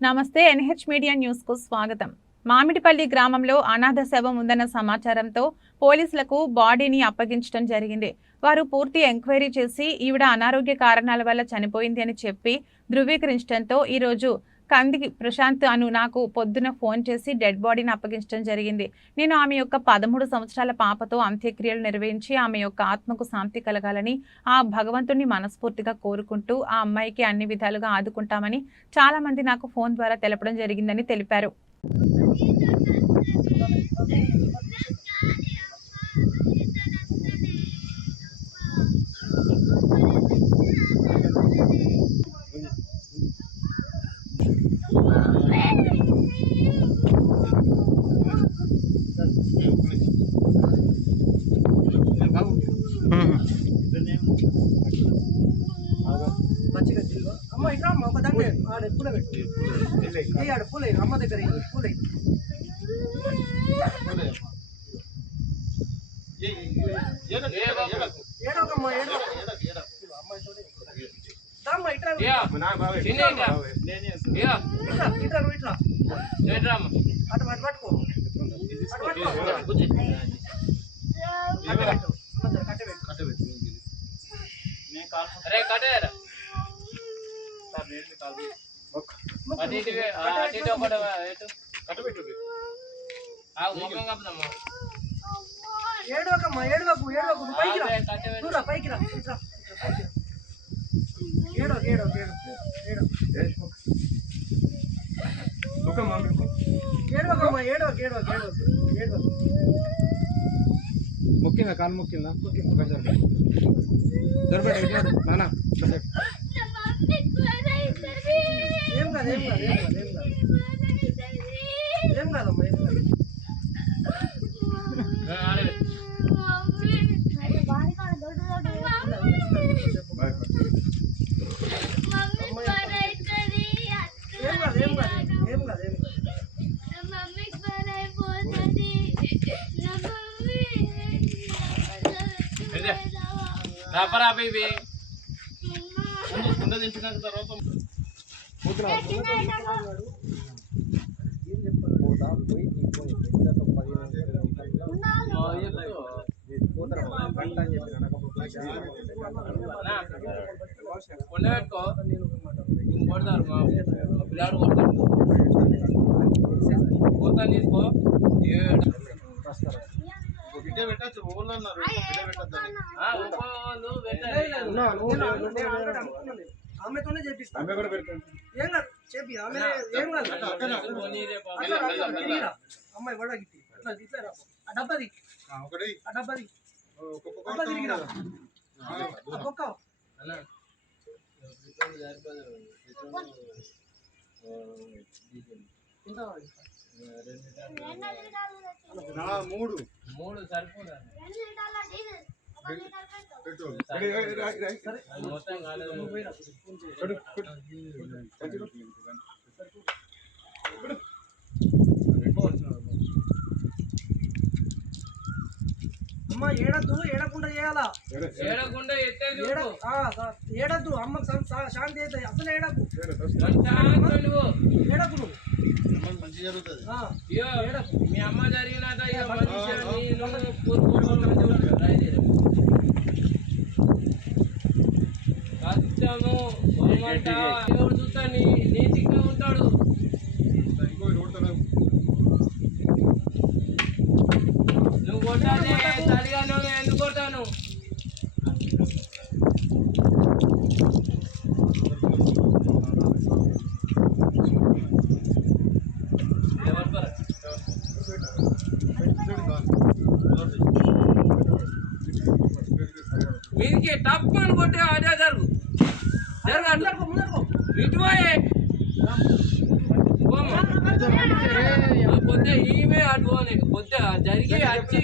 నమస్తే NH media news కు స్వాగతం. మామిడిపల్లి గ్రామంలో అనాథ శవం ఉందన్న సమాచారంతో పోలీసులకు బాడీని అప్పగించడం జరిగింది. వారు పూర్తి ఎంక్వైరీ చేసి ఈవిడ అనారోగ్య కారణాల వల్ల చనిపోయింది అని చెప్పి ధృవీకరించడంతో ఈరోజు కందికి ప్రశాంత్ అను నాకు పొద్దున ఫోన్ చేసి డెడ్ బాడీని అప్పగించడం జరిగింది. నేను ఆమె యొక్క 13 సంవత్సరాల పాపతో అంత్యక్రియలు నిర్వహించి ఆమె యొక్క ఆత్మకు శాంతి కలగాలని ఆ భగవంతుని మనస్ఫూర్తిగా కోరుకుంటూ ఆ అమ్మాయికి అన్ని విధాలుగా ఆదుకుంటామని చాలా మంది నాకు ఫోన్ ద్వారా తెలపడం జరిగిందని తెలిపారు. అమ్మ ఇట్లా ఒక దాన్ని ఆడ పూల పెట్టు ఆడ పూల అమ్మ దగ్గర పూల ఏడోకమ్మ ఏడోకమ్మ ఇట్లా అటు పట్టుకో ఏడవకమ్మా ఏడవకు ఏడవకు పైకి రా పైకి రా ఏడో ఏడో ఏడో ఏడవకమ్మా ఏడవకు ఏడవకు ఏడవకు ఏడవకు మొక్కిందా కాలు మొక్కిందా దొరబెట్టు నానా ఏం కాదు ఏం కాదు ఏం కాదు ఏం కాదమ్మా ఏం కాదు పిల్లాడు కొడతాడు తీసుకో పెట్టచ్చు ఊళ్ళో ఉన్నారు ఆమెతోనే చేపిస్తా ఏం కాదు చెప్పి ఆమె ఏం కాదు అమ్మాయి వడ గిట్టి అట్లా ఇట్లా ఆ డబ్బాది ఆ డబ్బాది తిరిగిరా ఒక్క మూడు సరిపోదా మొత్తం కాలేదు. అమ్మ ఏడద్దు ఏడకుండా చేయాలా ఏడకుండా ఏడద్దు అమ్మకు శాంతి అయితే అసలు ఏడకు ఏడకు నువ్వు మంచి జరుగుతుంది. మీ అమ్మ జరిగినాక కష్టము ఎవరు చూస్తా నీతిగా ఉంటాడు. నువ్వు కొట్టాలి సరిగా నువ్వు ఎందుకు కొట్టాను మీదికి టప్ అని కొట్టే అదే జరుగు ఇటువే పొద్దు ఈమె అటు పొద్దు జరిగి వచ్చి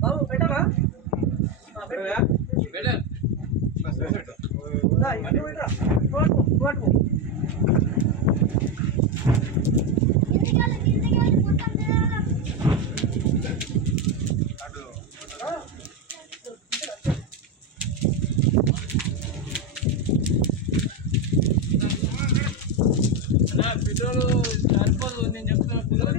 బాబు పెట్టరా పెట్ట పెట్రోల్ సరిపోదు నేను చెప్తున్నా పిల్లలు